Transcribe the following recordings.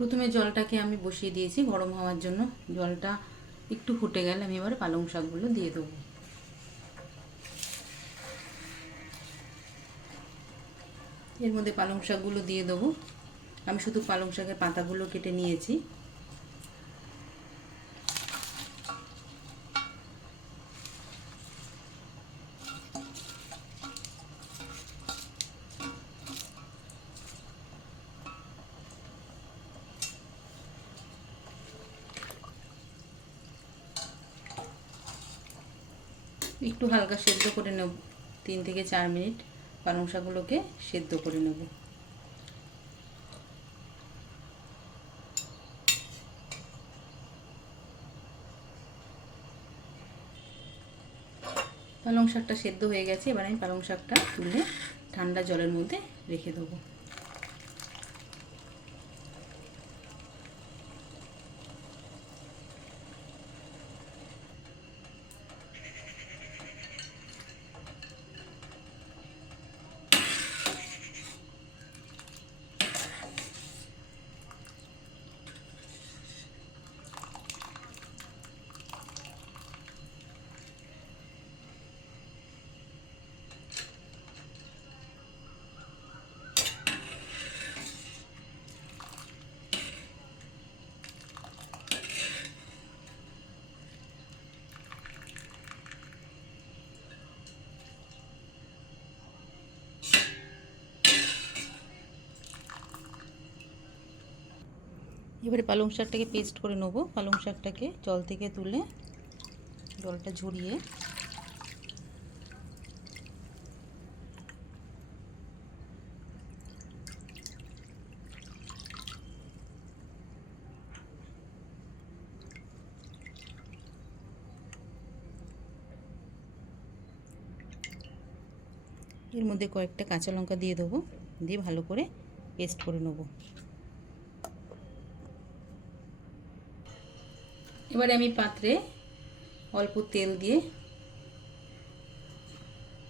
প্রথমে জলটাকে আমি বসিয়ে দিয়েছি গরম হওয়ার জন্য। জলটা একটু ফুটে গেলে আমি এবার পালং শাকগুলো দিয়ে দেবো। এর মধ্যে পালং শাকগুলো দিয়ে দেবো। আমি শুধু পালং শাকের পাতাগুলো কেটে নিয়েছি। একটু হালকা সেদ্ধ করে নেব, 3 থেকে 4 মিনিট পালং শাকগুলোকে সেদ্ধ করে নেব। পালং শাকটা সেদ্ধ হয়ে গেছে, এবার আমি পালং শাকটা তুলে ঠান্ডা জলের মধ্যে রেখে দেবো। এবারে পালং শাকটাকে পেস্ট করে নেব। পালং শাকটাকে জল থেকে তুলে জলটা ঝরিয়ে এর মধ্যে কয়েকটা কাঁচা লঙ্কা দিয়ে দেবো, দিয়ে ভালো করে পেস্ট করে নেব। এবারে আমি পাত্রে অল্প তেল দিয়ে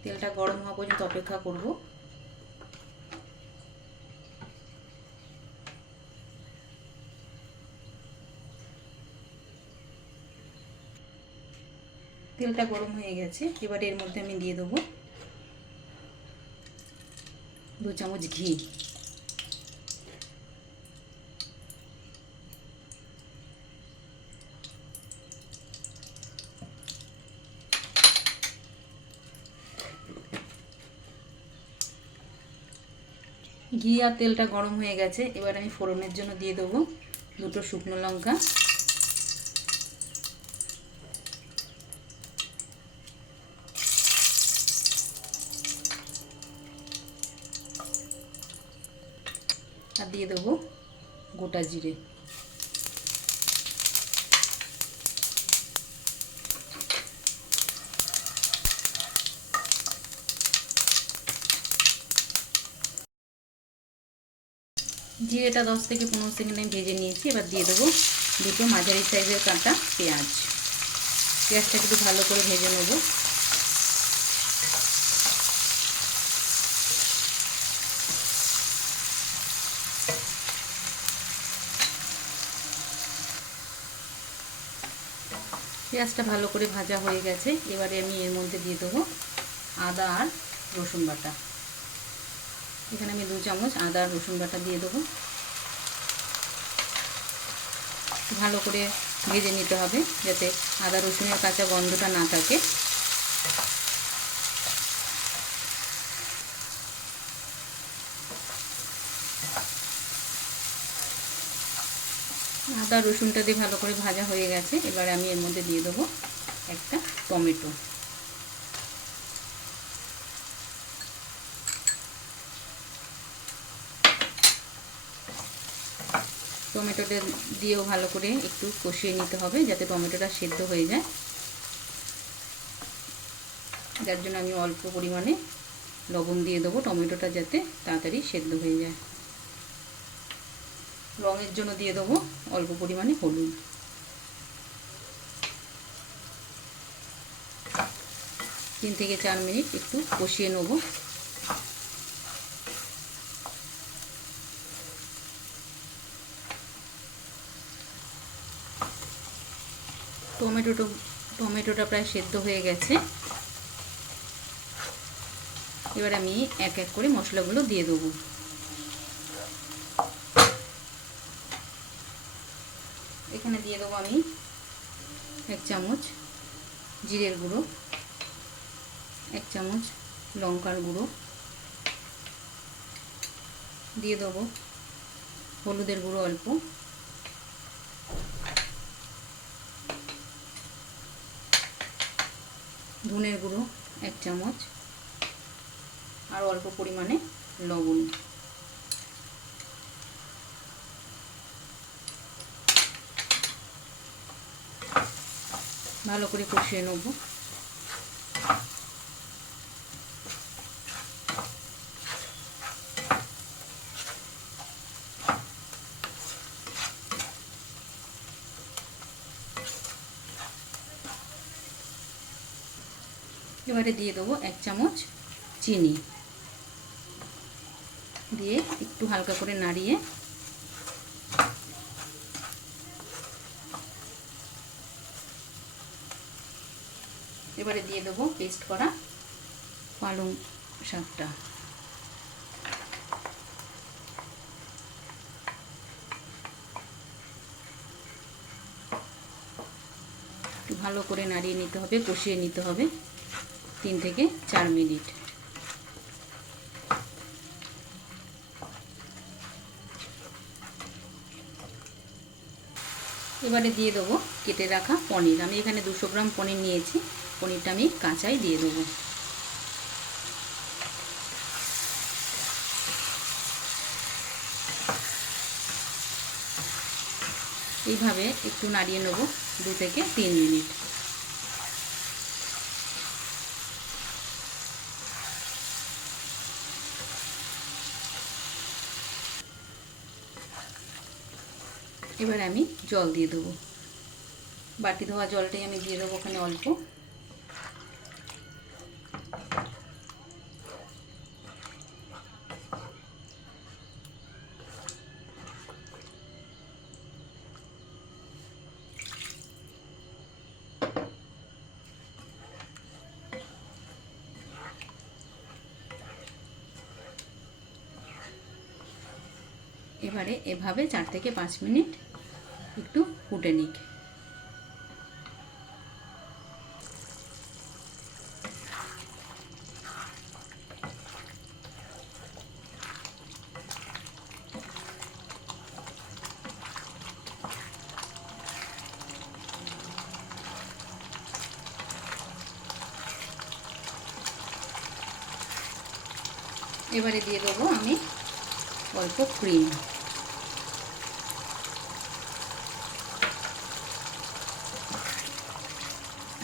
তেলটা গরম হওয়া পর্যন্ত অপেক্ষা করব। তেলটা গরম হয়ে গেছে, এবারে এর মধ্যে আমি দিয়ে দেবো 2 চামচ ঘি। ঘি আর তেলটা গরম হয়ে গেছে, এবার আমি ফোড়নের জন্য দিয়ে দেবো 2টো শুকনো লঙ্কা, আর দিয়ে দেবো গোটা জিরে। জিরেটা 10 থেকে 15 সেকেন্ড আমি ভেজে নিয়েছি। এবার দিয়ে দেবো 2টো মাঝারি সাইজের কাটা পেঁয়াজ। পেঁয়াজটাকে একটু ভালো করে ভেজে নেব। পেঁয়াজটা ভালো করে ভাজা হয়ে গেছে, এবারে আমি এর মধ্যে দিয়ে দেবো আদা আর রসুন বাটা। এখানে আমি 2 চামচ আদা আর রসুন বাটা দিয়ে দেবো। ভালো করে ভেজে নিতে হবে যাতে আদা রসুনের কাঁচা গন্ধটা না থাকে। আদা রসুনটা দিয়ে ভালো করে ভাজা হয়ে গেছে, এবারে আমি এর মধ্যে দিয়ে দেবো একটা টমেটো। টমেটোটা দিয়েও ভালো করে একটু কষিয়ে নিতে হবে যাতে টমেটোটা সেদ্ধ হয়ে যায়। যার জন্য আমি অল্প পরিমাণে লবণ দিয়ে দেবো, টমেটোটা যাতে তাড়াতাড়ি সেদ্ধ হয়ে যায়। রঙের জন্য দিয়ে দেবো অল্প পরিমাণে হলুদ। 3 থেকে 4 মিনিট একটু কষিয়ে নেব। টমেটোটা প্রায় সেদ্ধ হয়ে গেছে। এবার আমি এক এক করে মশলাগুলো দিয়ে দেবো। এখানে দিয়ে দেবো আমি 1 চামচ জিরের গুঁড়ো, 1 চামচ লঙ্কার গুঁড়ো, দিয়ে দেবো হলুদের গুঁড়ো অল্প, ধনের গুঁড়ো 1 চামচ, আর অল্প পরিমাণে লবণ। ভালো করে কষিয়ে নেব। এবারে দিয়ে দেবো 1 চামচ চিনি, দিয়ে একটু হালকা করে নাড়িয়ে এবারে দিয়ে দেবো পেস্ট করা পালং শাকটা। একটু ভালো করে নাড়িয়ে নিতে হবে, কষিয়ে নিতে হবে 3 থেকে 4 মিনিট। এবারে দিয়ে দেবো কেটে রাখা পনির। আমি এখানে 200 গ্রাম পনির নিয়েছি। পনিরটা আমি কাঁচাই দিয়ে দেবো। এইভাবে একটু নাড়িয়ে নেব 2 থেকে 3 মিনিট। এবার আমি জল দিয়ে দেবো। বাটি ধোয়া জলটাই আমি দিয়ে দেবো ওখানে অল্প। এবারে এভাবে 4 থেকে 5 মিনিট একটু ফুটে নিক। এবারে দিয়ে দেবো আমি অল্প ক্রিম।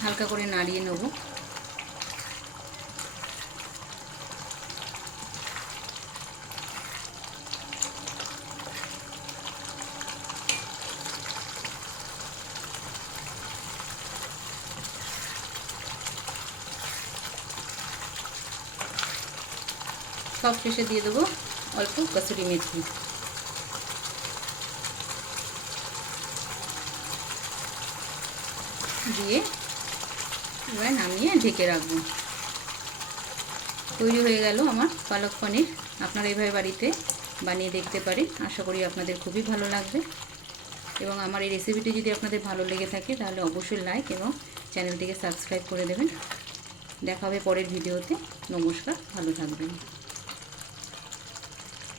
হালকা করে নাড়িয়ে নেব। সব শেষে দিয়ে দেবো অল্প কসুরি মেথি। দিয়ে এবার নামিয়ে ঢেকে রাখবো। তৈরি হয়ে গেল আমার পালক পনির। আপনারা এইভাবে বাড়িতে বানিয়ে দেখতে পারেন। আশা করি আপনাদের খুবই ভালো লাগবে। এবং আমার এই রেসিপিটি যদি আপনাদের ভালো লেগে থাকে তাহলে অবশ্যই লাইক এবং চ্যানেলটিকে সাবস্ক্রাইব করে দেবেন। দেখা হবে পরের ভিডিওতে। নমস্কার, ভালো থাকবেন।